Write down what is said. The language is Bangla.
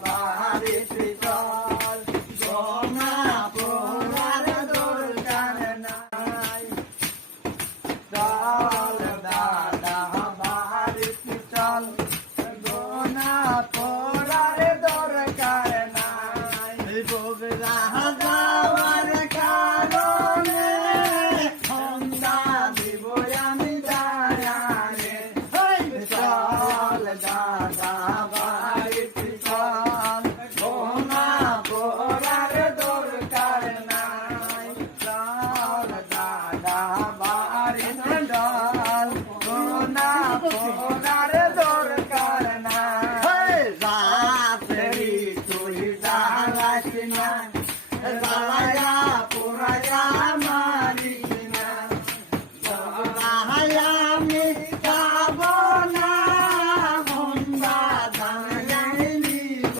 বাড়িতে চল গোনা পোড়ার দরকার নাই চল দাদা বাড়িতে চল গোনা পোড়ার দরকার নাই বগরা